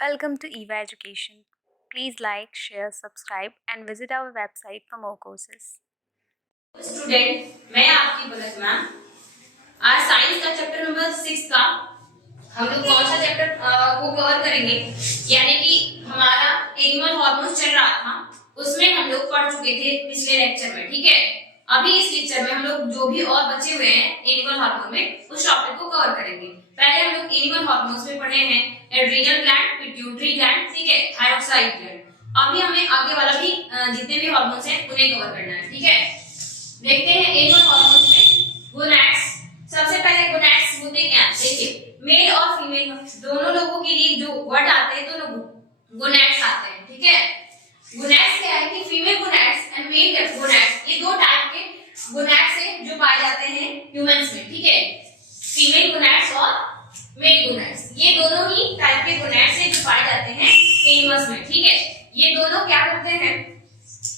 Welcome to EVA Education. Please like, share, subscribe, and visit our website for more courses. Student, मैं आपकी पलक ma'am. आज science का chapter number 6 का हम लोग कौन सा चैप्टर को कवर करेंगे, यानी कि हमारा एनिमल हार्मोन्स चल रहा था, उसमें हम लोग पढ़ चुके थे पिछले लेक्चर में। ठीक है, अभी इस लेक्चर में हम लोग जो भी और बचे हुए हैं एनिमल हार्मोन में, उस टॉपिक को कवर करेंगे। पहले हम लोग एनिमल हार्मोन्स में पढ़े हैं एड्रिनल ग्लैंड, पिट्यूटरी ग्लैंड, ठीक है, थायरॉक्साइड ग्लैंड। अभी हमें आगे वाला भी जितने भी हार्मोन्स हैं उन्हें कवर करना है। ठीक है, देखते हैं एनिमल हार्मोन्स में गोनैड्स। सबसे पहले गोनैड्स होते क्या हैं? देखिए, मेल और फीमेल दोनों लोगों के लिए जो वर्ड आते हैं दोनों गोनैड्स आते हैं। ठीक है, गोनैड्स क्या है कि female gonads and male gonads, ये दो टाइप के गोनैड्स हैं जो पाए जाते हैं ह्यूमंस में। ठीक है, फीमेल गोनैड्स और मेल गोनैड्स, ये दोनों ही टाइप के गोनैड्स हैं जो पाए जाते हैं एनिमल्स में। ठीक है, ये दोनों क्या करते हैं,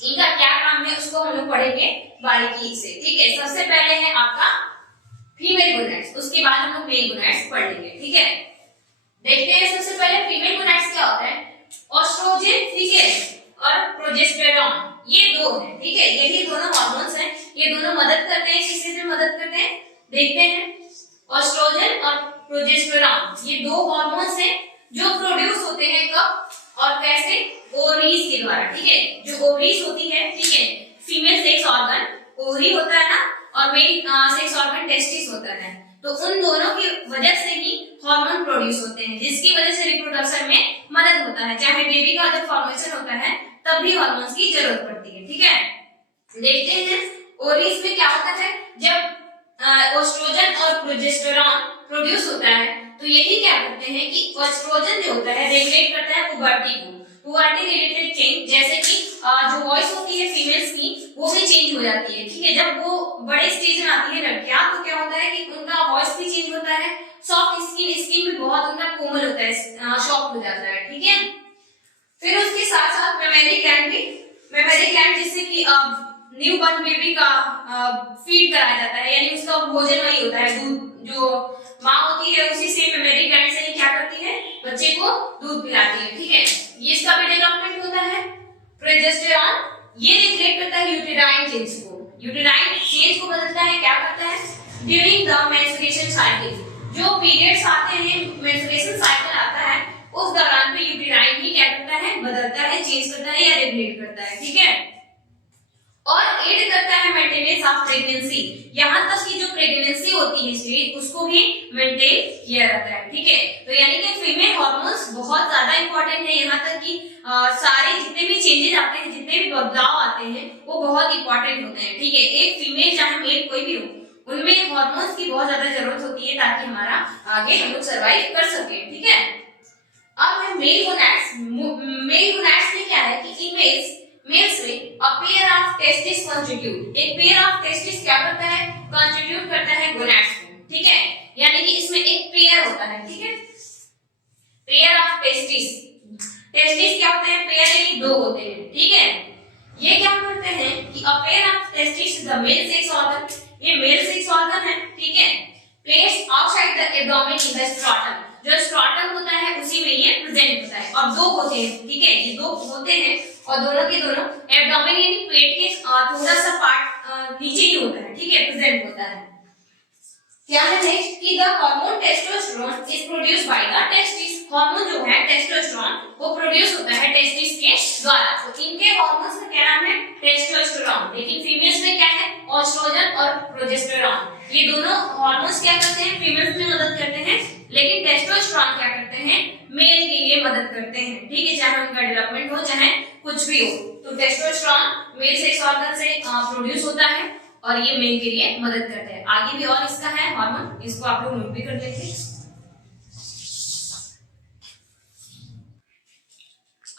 इनका क्या काम है उसको हम लोग पढ़ेंगे बारीकी से। ठीक है, सबसे पहले है आपका फीमेल गोनैड्स, उसके बाद हम लोग मेल गोनैड्स पढ़ लेंगे। ठीक है, देखते हैं सबसे पहले फीमेल गोनैड्स क्या होता है। एस्ट्रोजन, ठीक है, और प्रोजेस्टेरॉन, ये दो हैं। ठीक है, यही दोनों हार्मोन्स हैं, ये दोनों मदद करते हैं। किस चीज में मदद करते हैं देखते हैं। एस्ट्रोजन और प्रोजेस्टेरॉन, ये दो हार्मोन्स हैं जो प्रोड्यूस होते हैं कब और कैसे? ओवरीज के द्वारा। ठीक है, जो ओवरीज होती है, ठीक है, फीमेल सेक्स ऑर्गन ओवरी होता है ना, और मेल सेक्स ऑर्गन टेस्टिस होता है, तो उन दोनों की वजह से ही हार्मोन प्रोड्यूस होते हैं, जिसकी वजह से रिप्रोडक्शन में मदद होता है। चाहे बेबी का जब फॉर्मेशन होता है तब भी हार्मोन्स की जरूरत पड़ती है। ठीक है, देखते हैं ओवरीज में क्या होता है। जब एस्ट्रोजन और प्रोजेस्टेरॉन प्रोड्यूस होता है तो यही क्या करते हैं कि एस्ट्रोजन जो होता है रेगुलेट करता है पुबर्टी को, पुबर्टी रिलेटेड चेंज, जैसे कि जो वॉइस होती है फीमेल्स की वो भी चेंज हो जाती है। ठीक है, जब वो बड़े स्टेज में आती है लड़कियां, तो क्या होता है कि उनका वॉइस भी चेंज होता है, सॉफ्ट स्किन भी बहुत उनका कोमल होता है, सॉफ्ट हो जाता है। ठीक है, फिर उसके साथ साथ मेमोरी ग्लैंड भी, मेमोरी ग्लैंड जिससे कि न्यू बॉर्न बेबी का फीड कराया जाता है, यानी उसका भोजन वही होता है, दूध जो माँ होती है उसी से मेमोरी ग्लैंड से क्या करती है, बच्चे को दूध पिलाती है। ठीक है, ये इसका भी डेवलपमेंट होता है। प्रोजेस्टेरॉन ये रेगुलेट करता है यूटेराइन चेंज को, यूटेराइन चेंज को बदलता है, क्या करता है ड्यूरिंग द मेंस्ट्रुएशन साइकिल, जो पीरियड्स आते हैं, मेंस्ट्रुएशन साइकिल आता है, उस दौरान पे यूटेराइन ही क्या करता है, बदलता है, चेंज करता है या रेगुलेट करता है। ठीक है, और एड करता है मेंटेनेंस ऑफ प्रेगनेंसी, यहां तक कि जो प्रेगनेंसी होती है स्टेज उसको भी मेंटेन किया जाता है। ठीक है, तो यानी कि फीमेल हार्मोन्स बहुत ज्यादा इंपॉर्टेंट है, यहां तक कि सारे जितने भी चेंजेस आते हैं, जितने भी बदलाव आते हैं वो बहुत इंपॉर्टेंट होते हैं। ठीक है, एक फीमेल चाहे मेल कोई भी हो, उनमें हार्मोन्स की बहुत ज्यादा जरूरत होती है ताकि हमारा आगे हम लोग सर्वाइव कर सके। ठीक है, अब है मेल गोनैड्स। मेल गोनैड्स में क्या है कि इन मेल्स में अ पेयर ऑफ टेस्टिस कंस्टिट्यूट, एक पेयर ऑफ टेस्टिस क्या करता है, कंस्टिट्यूट करता है गोनैड्स को। ठीक है, यानी कि इसमें एक पेयर होता है। ठीक है, पेयर ऑफ टेस्टिस, टेस्टिस क्या होते हैं, पेयर यानी दो होते हैं। ठीक है, ये क्या करते हैं कि a pair of testis the male sex organ, ये मेल सेक्स ऑर्गन है। ठीक है, placed outside the abdomen in the scrotum, जो स्ट्रोटम होता है उसी में ये प्रेजेंट होता है, और दो होते हैं। ठीक है, ये दो होते हैं और दोनों के दोनों एब्डोमेन यानी पेट के थोड़ा सा पार्ट नीचे ही होता है। ठीक है, प्रेजेंट होता है। क्या है नेक्स्ट कि the hormone testosterone is produced by the testis, hormone जो है टेस्टोस्टेरोन वो प्रोड्यूस होता है टेस्टिस के द्वारा। तो इनके हार्मोन्स का क्या नाम है, टेस्टोस्टेरोन, लेकिन फीमेल्स में क्या है, एस्ट्रोजन और प्रोजेस्टेरोन, ये दोनों हार्मोन्स क्या करते हैं, फीमेल्स में मदद करते हैं, लेकिन टेस्टोस्टेरोन क्या करते हैं, मेल के लिए मदद करते हैं। ठीक है, चाहे उनका डेवलपमेंट हो चाहे कुछ भी हो, तो टेस्टोस्टेरोन मेल सेक्स ऑर्गन से प्रोड्यूस होता है और ये मेल के लिए मदद करते हैं। आगे भी और इसका है हार्मोन, इसको आप लोग नोट भी कर लेंगे।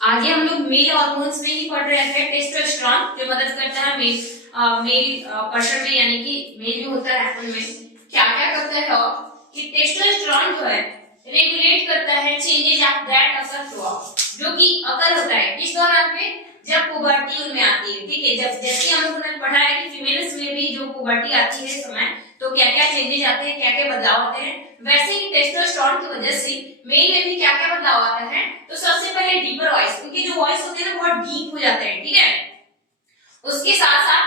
आगे हम लोग मेल हार्मोन्स में ही पढ़ रहे थे। टेस्टोस्टेरोन जो मदद करता है मेल पर्सन में, यानी कि मेल जो होता है उनमें क्या क्या करता है, और कि टेस्टोस्टेरोन जो है रेगुलेट करता है changes of that occur through, जो कि अकर होता है किस दौरान पे, जब पुबर्टी उनमें आती है। ठीक है, जब जैसे हम लोगों ने पढ़ा है कि फीमेल्स में भी जो पुबर्टी आती है समय, तो क्या क्या चेंजेस आते हैं, क्या क्या बदलाव आते हैं। वैसे ही टेस्टोस्टेरोन की वजह से मेल में भी क्या क्या बदलाव आता है। तो सबसे पहले डीपर वॉइस, उनकी जो वॉइस होती है ना बहुत डीप हो जाते हैं, ठीक है। उसके साथ साथ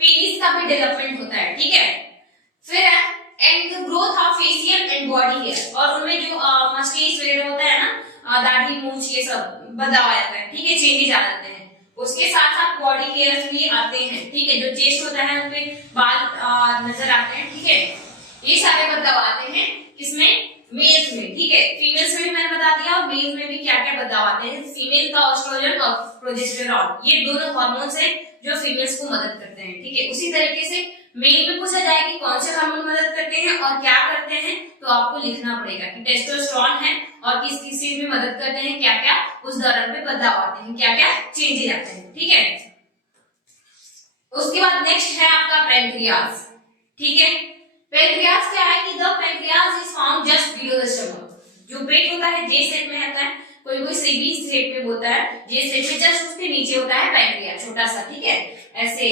पेनिस का भी डेवलपमेंट होता है, ठीक है। फिर है and the growth of facial and body hair, और उनमें जो मस्टेच वगैरह होता है ना, दाढ़ी मूंछ ये सब बदलाव आ जाता है, ठीक है, चेंजेस आ जाते हैं। उसके साथ साथ बॉडी हेयर्स भी आते हैं, ठीक है, जो चेस्ट होता है उनपे बाल नजर आते हैं, ठीक है। ये सारे बदलाव आते हैं किसमें, मेल्स में, ठीक है। फीमेल्स में भी मैंने बता दिया, और मेल्स में भी क्या क्या बदलाव आते हैं। फीमेल का एस्ट्रोजन और प्रोजेस्टेरॉन, ये दोनों हार्मोन्स हैं जो फीमेल्स को मदद करते हैं, ठीक है। उसी तरीके से मेल में पूछा जाए कि कौन से हार्मोन मदद करते हैं और क्या करते हैं, तो आपको लिखना पड़ेगा कि टेस्टोस्टेरोन है और किस किस चीज में मदद करते हैं, क्या क्या उस दौरान पे बदलाव आते हैं, क्या क्या चेंजेस आते हैं, ठीक है। उसके बाद नेक्स्ट है आपका पैंक्रियास, ठीक है। पैंक्रियास क्या है कि the pancreas is found just below the stomach, जो पेट होता है जे शेप में होता है, कोई कोई सीबी शेप में होता है, जे शेप में जस्ट उसके नीचे होता है पैंक्रियास, छोटा सा, ठीक है। ऐसे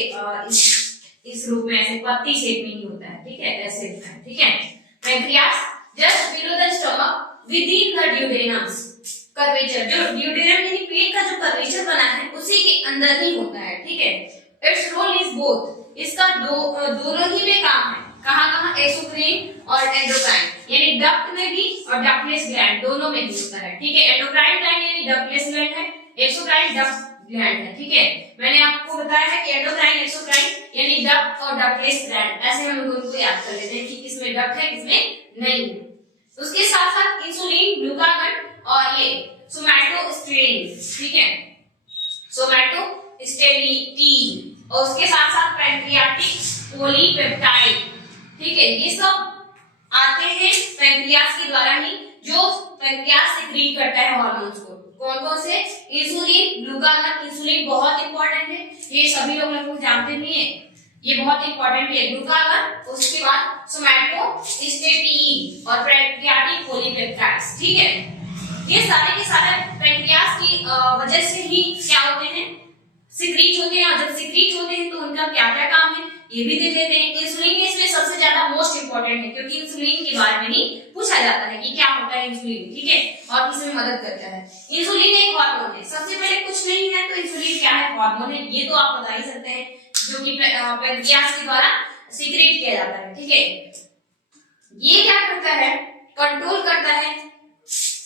इस रूप में ऐसे पत्ती शेप में ही होता है, ठीक है, ऐसे होता है, ठीक है। Pancreas just below the stomach within the duodenum's curvature, जो ड्यूडेनम यानी पेट का जो कर्वेचर बना है उसी के अंदर ही होता है, ठीक है। इट्स रोल इज बोथ, इसका दोनों ही में काम है, कहां कहां, एक्सोक्राइन और एंडोक्राइन, यानी डक्ट में भी और डक्टलेस ग्लैंड दोनों में भी होता है, ठीक है। एंडोक्राइन ग्लैंड यानी डक्टलेस ग्लैंड है, एक्सोक्राइन डक्ट ग्लैंड है, ठीक है। मैंने आपको बताया है कि एंडोक्राइन एक्सोक्राइन यानी डक्ट और डक्टलेस ग्लैंड, ऐसे हम लोग इनको याद कर लेते हैं कि किसमें डक्ट है किसमें नहीं है। उसके साथ साथ इंसुलिन, ग्लूकागन और ये सोमैटोस्टेरिन, ठीक है, सोमैटोस्टेरिन, और उसके साथ साथ पैंक्रियाटिक पॉलीपेप्टाइड, ठीक है। ये सब आते हैं पैंक्रियास के द्वारा ही, जो पैंक्रियास सिक्रीट करता है हार्मोन्स को। कौन कौन से, इंसुलिन, ग्लूकागन, इंसुलिन बहुत इंपॉर्टेंट है, ये सभी लोग लगभग जानते नहीं है, ये बहुत इंपॉर्टेंट है, ग्लूकागन, उसके बाद सोमैटोस्टेरिन और पैंक्रियाटिक पॉलीपेप्टाइड्स, ठीक है। ये सारे के सारे पैंक्रियास की वजह से ही क्या होते हैं, सिक्रीट होते हैं, और जब सिक्रीट होते हैं तो उनका क्या क्या काम है ये भी देख लेते हैं। इंसुलिन इसमें सबसे ज्यादा मोस्ट इंपॉर्टेंट है, क्योंकि इंसुलिन के बारे में ही पूछा जाता है कि क्या होता है इंसुलिन, ठीक है, और किसमें मदद करता है। इंसुलिन एक हार्मोन है, सबसे पहले कुछ नहीं है तो इंसुलिन क्या है, हार्मोन है, ये तो आप बता ही सकते हैं, जो कि पैंक्रियास के द्वारा सिक्रीट किया जाता है, ठीक है। ये क्या करता है, कंट्रोल करता है,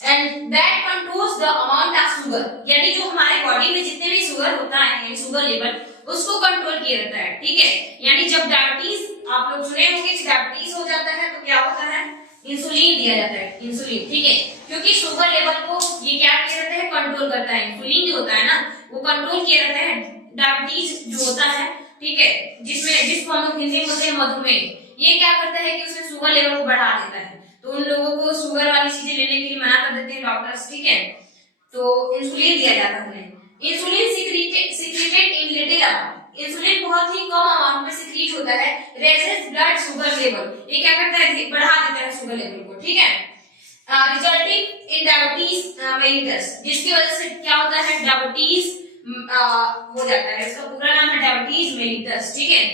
and that controls the amount of sugar, यानी जो हमारे बॉडी में जितने भी शुगर होता है, यानी शुगर लेवल, उसको कंट्रोल किया रहता है, ठीक है। यानी जब डायबिटीज, आप लोग सुने होंगे कि डायबिटीज हो जाता है तो क्या होता है, इंसुलिन दिया जाता है, इंसुलिन, ठीक है, क्योंकि शुगर लेवल को ये क्या किया रहता है, कंट्रोल करता है। इंसुलिन जो होता है ना वो कंट्रोल किया रहता है डायबिटीज जो होता है, ठीक है, जिसको हम लोग हिंदी में बोलते हैं मधुमेह, ये क्या करता है कि उसमें शुगर लेवल को बढ़ा देता है, तो उन लोगों को शुगर वाली चीजें लेने के लिए मना कर देते हैं डॉक्टर्स, ठीक है। तो इंसुलिन दिया जाता है। Insulin secreted in little amount, insulin बहुत ही कम अमाउंट में सिक्रीट होता है, रेजेस ब्लड शुगर लेवल, ये क्या करता है, बढ़ा देता है शुगर लेवल को, ठीक है, रिजल्टिंग इन डायबिटीज मेलिटस, जिसकी वजह से क्या होता है, डायबिटीज हो जाता है, इसका पूरा नाम है डायबिटीज मेलिटस, ठीक है।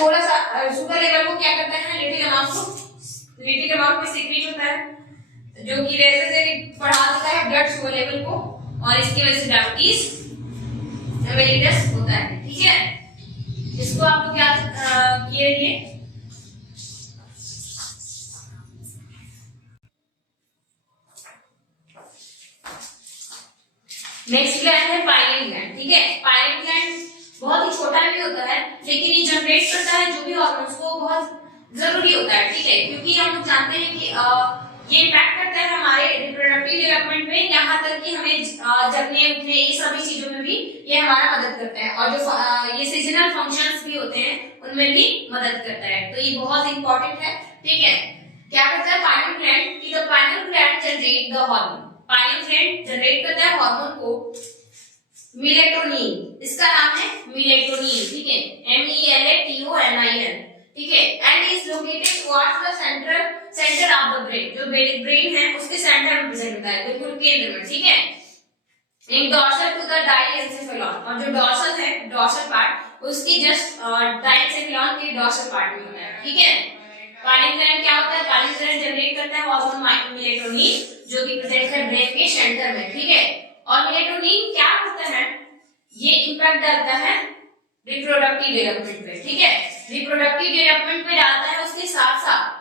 थोड़ा सा शुगर लेवल को क्या करता है, लिटिल अमाउंट में सिक्रीट होता है, जो कि रेजेस बढ़ा देता है ब्लड शुगर लेवल को, और इसकी वजह से डायबिटीज मेलिटस होता है, ठीक है। इसको आप लोग याद किए रहिए। नेक्स्ट ग्लैंड है पाइनियल ग्लैंड, ठीक है। पाइनियल ग्लैंड बहुत ही छोटा भी होता है, लेकिन ये जनरेट करता है जो भी हार्मोन्स को बहुत जरूरी होता है, ठीक है, क्योंकि हम लोग जानते हैं कि ये इम्पैक्ट करता है हमारे रिप्रोडक्टिव डेवलपमेंट में, यहाँ तक कि हमें जगने उठने ये सभी चीजों में भी ये हमारा मदद करता है, और जो ये सीजनल फंक्शंस भी होते हैं उनमें भी मदद करता है, तो ये बहुत इंपॉर्टेंट है, ठीक है। क्या करता है पाइनियल ग्लैंड, कि the pineal gland generate the hormone, pineal gland generate करता है हार्मोन को मेलेटोनिन, इसका नाम है मेलेटोनिन, ठीक है, MELATONIN, ठीक है, and is located towards the centre of the brain, जो ब्रेन है उसके सेंटर में प्रेजेंट होता है, बिल्कुल केंद्र में, ठीक है। इन डॉर्सल टू द डाइएंसेफेलॉन, और जो डॉर्सल है, डॉर्सल पार्ट उसकी जस्ट डायसेक्लॉन के डॉर्सल पार्ट में होता है, ठीक है। कार्डियक ग्लैंड क्या होता है? कार्डियक ग्लैंड जनरेट करता है हार्मोन मेलेटोनिन, जो कि प्रेजेंट है ब्रेन के सेंटर में, ठीक है। और मेलेटोनिन क्या करता है? ये इंपैक्ट डालता है रिप्रोडक्टिव डेवलपमेंट पे, ठीक है। रिप्रोडक्टिव डेवलपमेंट पे डालता है, उसके साथ साथ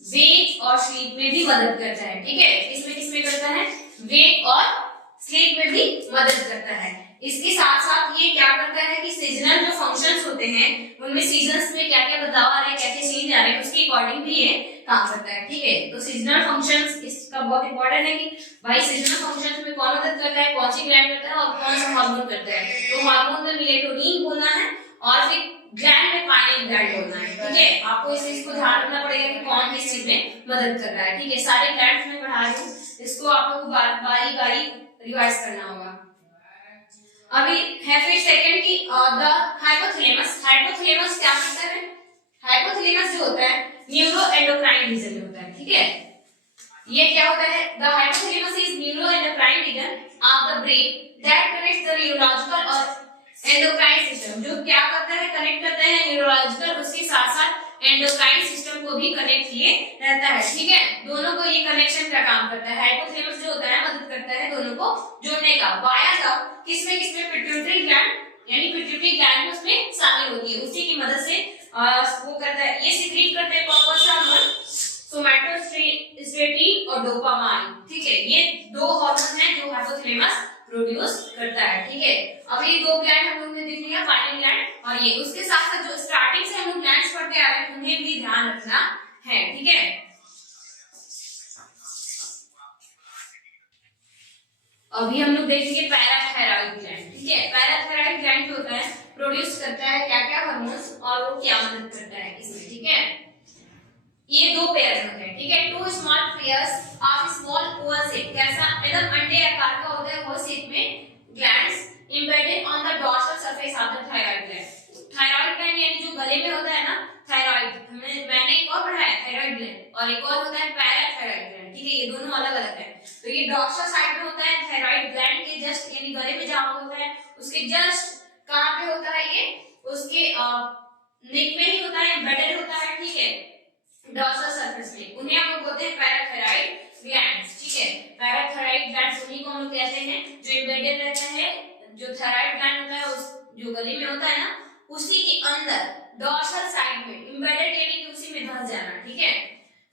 वेक और स्लीप में भी मदद करता है, ठीक है। किसमें करता है? वेक और स्लीप में भी मदद करता है। इसके साथ साथ ये क्या करता है कि सीजनल जो फंक्शंस होते हैं उनमें सीजन्स में क्या क्या बदलाव आ रहे हैं, कैसे चेंज आ रहे हैं, उसके अकॉर्डिंग भी ये काम करता है, ठीक है। तो सीजनल फंक्शंस इसका बहुत इंपॉर्टेंट है कि भाई सीजनल फंक्शंस में कौन मदद करता है, कौन सी ग्लैंड करता है और कौन सा हार्मोन करता है। तो हार्मोन में मेलेटोनिन बोलना है और फिर ग्लैंड में पाइनियल ग्लैंड बोलना है, ठीक है। आपको इस चीज को ध्यान रखना पड़ेगा कि कौन किस चीज में मदद कर रहा है, ठीक है। सारे ग्लैंड्स में बढ़ा रही हूँ, इसको आप लोग बारी बारी रिवाइज करना होगा। अभी है फिर सेकंड की द हाइपोथैलेमस। हाइपोथैलेमस क्या करता है? हाइपोथैलेमस जो होता है न्यूरो एंडोक्राइन रीजन में होता है, ठीक है। ये क्या होता है? The hypothalamus is neuro endocrine region of the brain that connects the neurological और एंडोक्राइन सिस्टम। जो क्या करता है? कनेक्ट करता है न्यूरोलॉजिकल, उसके साथ साथ एंडोक्राइन सिस्टम को भी कनेक्ट किए रहता है, ठीक है। दोनों को ये कनेक्शन का काम करता है। हाइपोथैलेमस जो होता है मदद करता है दोनों को जोड़ने का। वाया द किसमें पिट्यूटरी ग्लैंड, यानी पिट्यूटरी ग्लैंड उसमें शामिल होती है, उसी की मदद से वो करता है। ये सीक्रेट करते हैं कौन सा हार्मोन? सोमैटोस्टेटिन और डोपामाइन, ठीक है। ये दो हार्मोन हैं जो हाइपोथैलेमस प्रोड्यूस करता है, ठीक है। अब ये दो ग्लैंड हम लोगों ने देख लिया, पाइनियल ग्लैंड और ये। उसके साथ साथ जो स्टार्टिंग से हम लोग ग्लैंड्स पढ़ते आ रहे हैं उन्हें भी ध्यान रखना है, ठीक है। अभी हम लोग देखेंगे पैराथायरॉइड ग्लैंड, ठीक है। पैराथायरॉइड ग्लैंड जो होता है प्रोड्यूस करता है क्या क्या हार्मोन्स और वो क्या मदद करता है इसमें, ठीक है। ये दो पेयर्स होते हैं, ठीक है। Two small pairs of small oval shape, कैसा मतलब अंडे आकार का होता है वो शेप में glands embedded on the dorsal surface of the thyroid gland. Thyroid gland यानी जो गले में होता है ना थायराइड, मैंने एक और पढ़ा है थायराइड ग्लैंड और एक और होता है पैराथायराइड ग्लैंड, ठीक है। ये दोनों अलग अलग है। तो ये डॉर्सल साइड में होता है थायराइड ग्लैंड के जस्ट यानी गले में जहां होता है उसके जस्ट कहां पे होता है? ये उसके नेक में ही होता है, एम्बेडेड होता है, ठीक है, डॉर्सल सरफेस में। उन्हें हम लोग बोलते हैं पैराथायराइड ग्लैंड्स, ठीक है। पैराथायराइड ग्लैंड्स उन्हीं को हम लोग कहते हैं जो एम्बेडेड रहता है। जो थायराइड ग्लैंड होता है उस जो गले में होता है ना उसी के अंदर डॉर्सल साइड में एम्बेडेड यानी कि उसी में धंस जाना, ठीक है।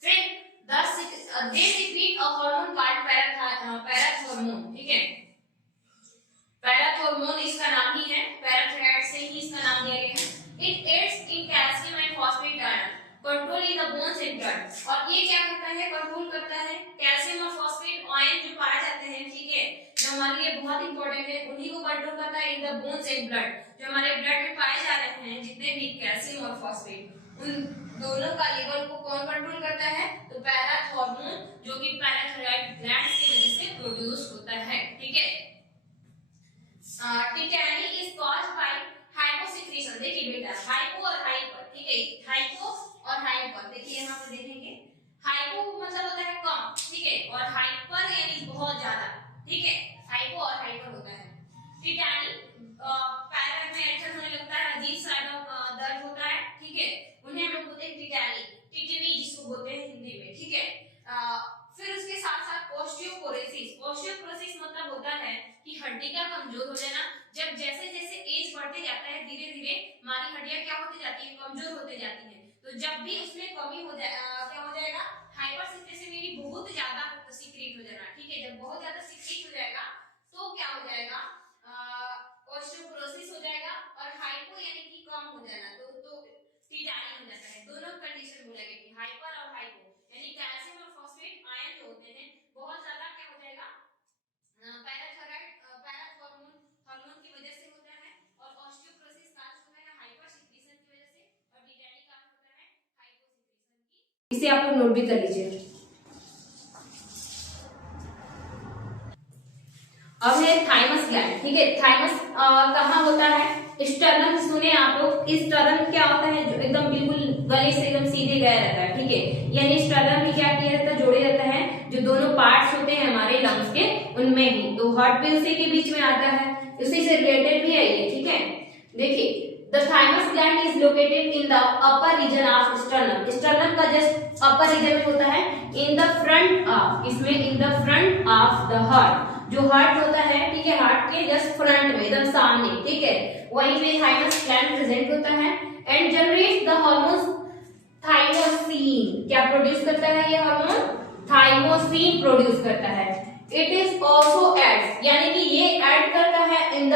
फिर they secrete a hormone called parathormone, ठीक है। पैराथॉर्मोन इसका नाम ही है, पैराथायराइड से ही इसका नाम दिया गया है। It adds in calcium and phosphate ion control in the bones and blood. और ये क्या करता है? कंट्रोल करता है कैल्शियम और फॉस्फेट आयन जो पाए जाते हैं, ठीक है, जो हमारे लिए बहुत इंपॉर्टेंट है, उन्हीं को कंट्रोल करता है in the bones and blood. जो हमारे ब्लड में पाए जा रहे हैं जितने भी कैल्शियम और फॉस्फेट, उन दोनों का लेवल को कौन कंट्रोल करता है? तो पैराथॉर्मोन, जो कि पैराथायराइड ग्लैंड की वजह से प्रोड्यूस होता है, ठीक है। टिटैनी इज कॉज्ड बाय हाइपोसेक्रेशन। देखिए बेटा हाइपो और हाइपर, ठीक है। हाइपो और हाइपर, देखिए यहाँ पे देखेंगे हाइपो मतलब होता है कम, ठीक है, और हाइपर यानी बहुत ज्यादा, ठीक है। हाइपो और हाइपर होता है। टिटैनी पैरा में एक्शन होने लगता है, अजीब सा दर्द होता है, ठीक है, उन्हें हम लोग बोलते हैं टिटैनी, टिटनी जिसको बोलते हैं हिंदी में, ठीक है। फिर उसके साथ साथ ऑस्टियोपोरोसिस। ऑस्टियोपोरोसिस मतलब होता है कि हड्डी का कमजोर हो जाना। जब जैसे जैसे एज बढ़ते जाता है धीरे धीरे हमारी हड्डियां क्या होती जाती है? कमजोर होते जाती हैं। तो जब भी उसमें कमी हो जाए क्या हो जाएगा? हाइपरसेक्रेशन यानी बहुत ज्यादा सीक्रेट हो जाना, ठीक है। जब बहुत ज्यादा सीक्रेट हो जाएगा तो क्या हो जाएगा? ऑस्टियोपोरोसिस हो जाएगा। और हाइपो यानी कि कम हो जाना तो टिटैनी हो जाता है। दोनों कंडीशन बोलेंगे कि हाइपर और हाइपो यानी कैल्शियम और फॉस्फेट आयन जो होते हैं बहुत ज्यादा क्या हो जाएगा? पैराथॉर्मोन हार्मोन की वजह से होता है। और ऑस्टियोपोरोसिस काज होता है हाइपरसेक्रेशन की वजह से। और टिटैनी काज होता है हाइपोसेक्रेशन की। इसे आप लोग नोट भी कर लीजिए। अब है थाइमस ग्लैंड, ठीक है। थाइमस कहाँ होता है? स्टर्नम सुने आप लोग। स्टर्नम क्या होता है? जो एकदम बिल्कुल गले से एकदम सीधे गया रहता है, ठीक है। यानी स्टर्नम भी क्या किया रहता है? जोड़े रहता है। जो दोनों पार्ट्स होते हैं हमारे लंग्स के उनमें ही, तो हार्ट भी उसी के बीच में आता है, उसी से रिलेटेड भी है ये, ठीक है। देखिए the thymus gland is located in the upper region of sternum. Sternum का जस्ट अपर रीजन होता है इन द फ्रंट ऑफ, इसमें in the front of the heart, जो हार्ट होता है, ठीक है, हार्ट के जस्ट फ्रंट में, एकदम सामने, ठीक है, वहीं पे थाइमस ग्लैंड प्रेजेंट होता है and generates the hormone thymosin. क्या प्रोड्यूस करता है ये हार्मोन? थाइमोसिन प्रोड्यूस करता है। इट इज ऑल्सो एड, यानी कि ये ऐड करता है in the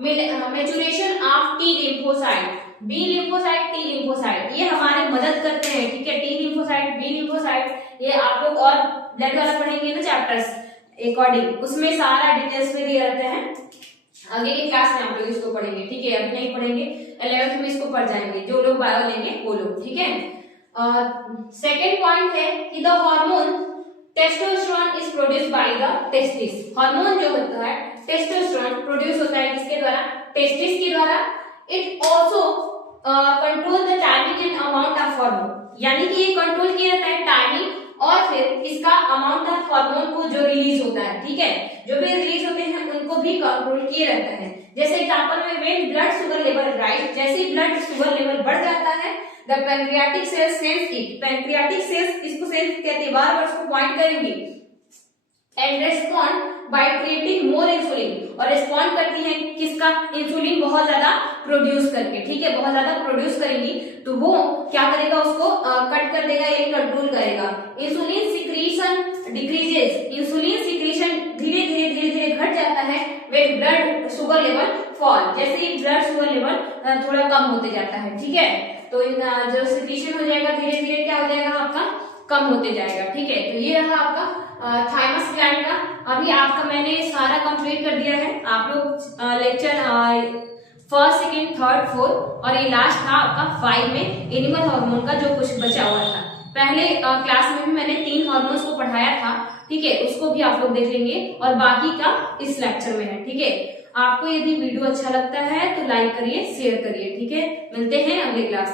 maturation of T lymphocyte, B lymphocyte, T lymphocyte, ये हमारे मदद करते हैं, ठीक है, टी लिम्फोसाइट, बी लिम्फोसाइट, ये आप लोग और ब्लड वाला पढ़ेंगे ना चैप्टर्स अकॉर्डिंग, उसमें सारा डिटेल्स में दिए रहते हैं। आगे के क्लास में आप लोग इसको पढ़ेंगे, ठीक है, अभी नहीं पढ़ेंगे, 11th में इसको पढ़ जाएंगे, जो लोग बायो लेंगे वो लोग, ठीक है। सेकेंड पॉइंट है कि the hormone testosterone is produced by the testis. Hormone जो होता है टेस्टोस्टेरोन प्रोड्यूस होता है किसके द्वारा? टेस्टिस के द्वारा। It also control the timing and amount of hormone, यानी कि ये कंट्रोल किया जाता है टाइमिंग और फिर इसका अमाउंट ऑफ हार्मोन को जो रिलीज होता है, ठीक है, जो भी रिलीज होते हैं उनको भी कंट्रोल किया रहता है। जैसे एग्जांपल में when blood sugar level rise, जैसे ब्लड शुगर लेवल बढ़ जाता है the pancreatic cells sense it, pancreatic cells इसको सेंस कहते हैं, बार बार इसको पॉइंट करेंगे and respond by creating more insulin, और रेस्पॉन्ड करती है किसका? इंसुलिन बहुत ज्यादा प्रोड्यूस करके, ठीक है, बहुत ज्यादा प्रोड्यूस करेंगी तो वो क्या करेगा? उसको कट कर देगा या कंट्रोल करेगा। Insulin secretion decreases, insulin secretion धीरे धीरे घट जाता है when blood sugar level fall, जैसे ही ब्लड शुगर लेवल थोड़ा कम होते जाता है, ठीक है, तो जो सिक्रीशन हो जाएगा धीरे धीरे क्या हो जाएगा? आपका कम होते जाएगा, ठीक है। तो ये रहा आपका थाइमस ग्लैंड का। अभी आपका मैंने सारा कंप्लीट कर दिया है, आप लोग lecture first, second, third, fourth और ये लास्ट था आपका 5 में एनिमल हार्मोन का जो कुछ बचा हुआ था। पहले क्लास में भी मैंने 3 हार्मोन्स को पढ़ाया था, ठीक है, उसको भी आप लोग देख लेंगे और बाकी का इस लेक्चर में है, ठीक है। आपको यदि वीडियो अच्छा लगता है तो लाइक करिए, शेयर करिए, ठीक है। मिलते हैं अगले क्लास।